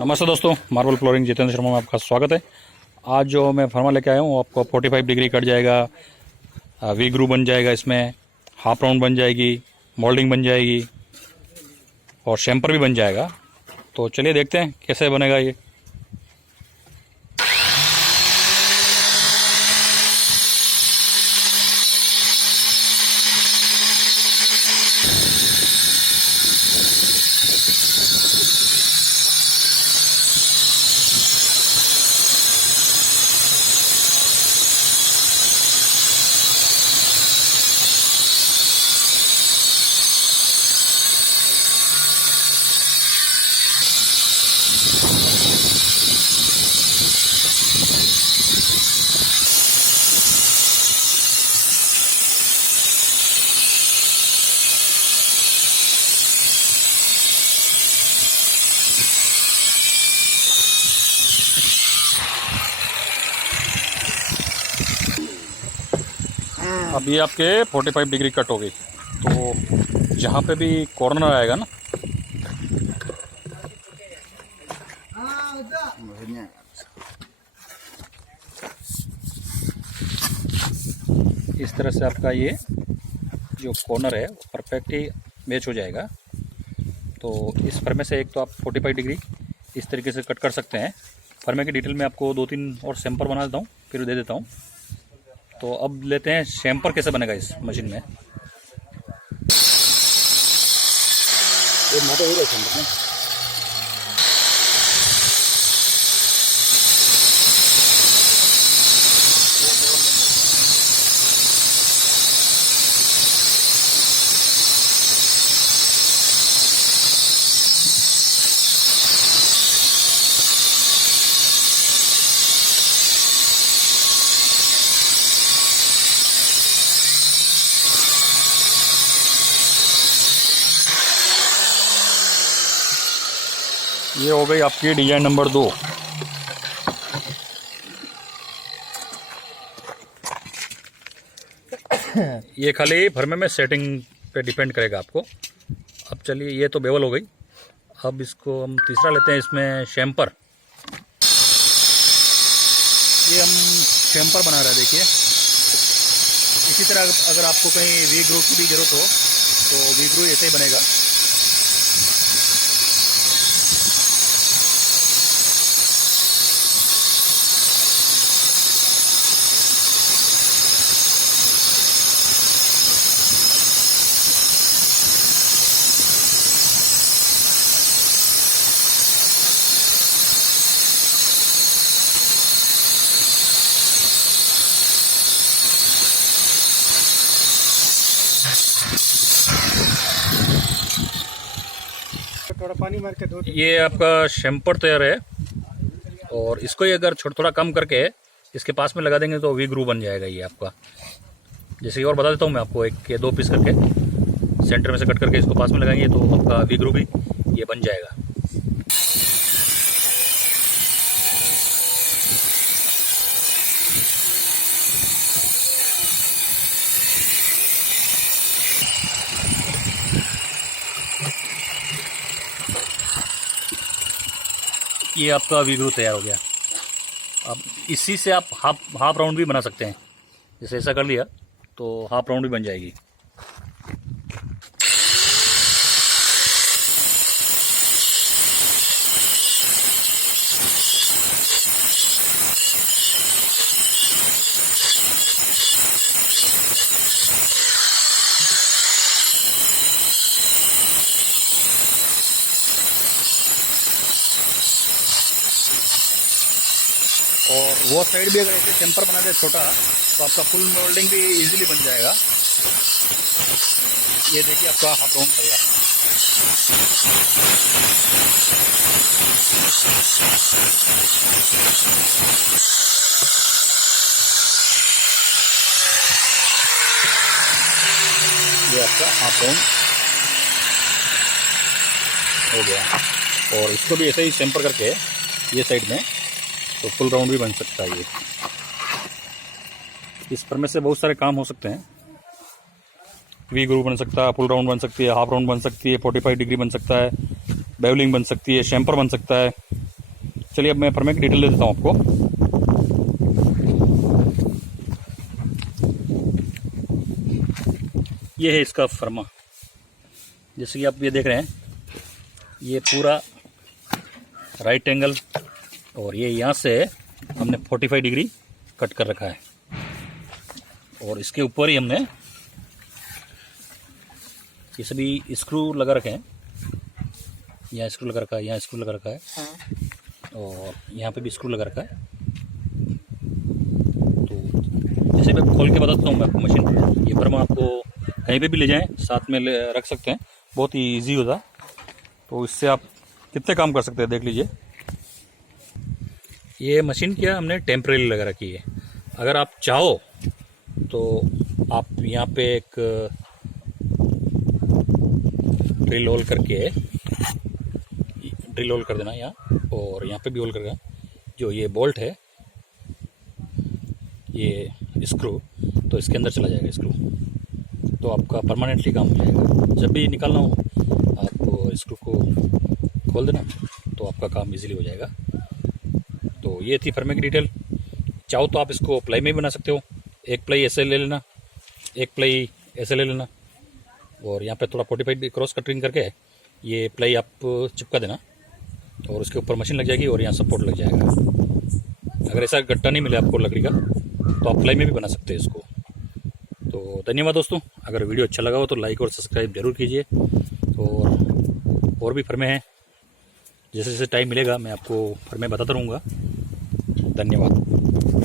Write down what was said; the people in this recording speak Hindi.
नमस्ते दोस्तों, मार्बल फ्लोरिंग जितेंद्र शर्मा में आपका स्वागत है। आज जो मैं फर्मा लेके आया हूँ आपको 45 डिग्री कट जाएगा, वी ग्रू बन जाएगा, इसमें हाफ राउंड बन जाएगी, मोल्डिंग बन जाएगी और शैम्पर भी बन जाएगा। तो चलिए देखते हैं कैसे बनेगा ये। अब ये आपके 45 डिग्री कट हो गई। तो जहाँ पे भी कॉर्नर आएगा ना, इस तरह से आपका ये जो कॉर्नर है वो परफेक्टली मैच हो जाएगा। तो इस फर्मे से एक तो आप 45 डिग्री इस तरीके से कट कर सकते हैं। फर्मे की डिटेल में आपको 2-3 और सैंपल बना देता हूँ, फिर दे देता हूँ। तो अब लेते हैं शैम्पर कैसे बनेगा इस मशीन में। ये हो गई आपकी डिजाइन नंबर 2। ये खाली फर्मे में सेटिंग पे डिपेंड करेगा आपको। अब चलिए, ये तो बेवल हो गई। अब इसको हम तीसरा लेते हैं, इसमें शैम्पर। ये हम शैम्पर बना रहे हैं, देखिए। इसी तरह अगर आपको कहीं वी ग्रू की भी ज़रूरत हो तो वी ग्रू ऐसे ही बनेगा। थोड़ा पानी मार के दो। ये आपका शैम्पर तैयार है। और इसको ही अगर थोड़ा कम करके इसके पास में लगा देंगे तो वी ग्रू बन जाएगा ये आपका। जैसे और बता देता हूँ मैं आपको, 1 या 2 पीस करके सेंटर में से कट करके इसको पास में लगाएंगे तो आपका वी ग्रू भी ये बन जाएगा। ये आपका वी ग्रू तैयार हो गया। अब इसी से आप हाफ राउंड भी बना सकते हैं। जैसे ऐसा कर लिया तो हाफ राउंड भी बन जाएगी। और वो साइड भी अगर ऐसे टेम्पर बना दे छोटा तो आपका फुल मोल्डिंग भी इजीली बन जाएगा। ये देखिए आपका हाफ राउंड तैयार। ये आपका हाफ राउंड हो गया। और इसको भी ऐसे ही टेम्पर करके ये साइड में तो फुल राउंड भी बन सकता है ये। इस पर में से बहुत सारे काम हो सकते हैं। वी ग्रू बन सकता है, फुल राउंड बन सकती है, हाफ राउंड बन सकती है, 45 डिग्री बन सकता है, बेवलिंग बन सकती है, शैम्पर बन सकता है। चलिए अब मैं फर्मे की डिटेल दे देता हूँ आपको। ये है इसका फर्मा, जैसे कि आप ये देख रहे हैं, ये पूरा राइट एंगल, और ये यहाँ से हमने 45 डिग्री कट कर रखा है, और इसके ऊपर ही हमने ये सभी स्क्रू लगा रखे हैं। यहाँ स्क्रू लगा रखा है, यहाँ स्क्रू लगा रखा है, और यहाँ पे भी स्क्रू लगा रखा है। तो जैसे मैं खोल के बताता हूँ मैं आपको मशीन, ये फर्मा आपको कहीं पे भी ले जाएं, साथ में रख सकते हैं, बहुत ही ईजी होता। तो इससे आप कितने काम कर सकते हैं देख लीजिए। ये मशीन क्या हमने टेम्परेरी लगा रखी है। अगर आप चाहो तो आप यहाँ पे एक ड्रिल होल करके ड्रिल होल कर देना यहाँ, और यहाँ पे भी होल करना। जो ये बोल्ट है, ये स्क्रू, तो इसके अंदर चला जाएगा स्क्रू, तो आपका परमानेंटली काम हो जाएगा। जब भी निकालना हो आप स्क्रू को खोल देना, तो आपका काम इजीली हो जाएगा। तो ये थी फर्मे की डिटेल। चाहो तो आप इसको प्लाई में भी बना सकते हो। एक प्लाई ऐसे ले लेना, एक प्लाई ऐसे ले लेना, और यहाँ पे थोड़ा 45 क्रॉस कटिंग करके ये प्लाई आप चिपका देना, और उसके ऊपर मशीन लग जाएगी और यहाँ सपोर्ट लग जाएगा। अगर ऐसा गट्टा नहीं मिले आपको लकड़ी का, तो आप प्लाई में भी बना सकते हैं इसको। तो धन्यवाद दोस्तों। अगर वीडियो अच्छा लगा हो तो लाइक और सब्सक्राइब जरूर कीजिए। और भी फर्मे हैं, जैसे जैसे टाइम मिलेगा मैं आपको फर्मे बताता रहूँगा। धन्यवाद।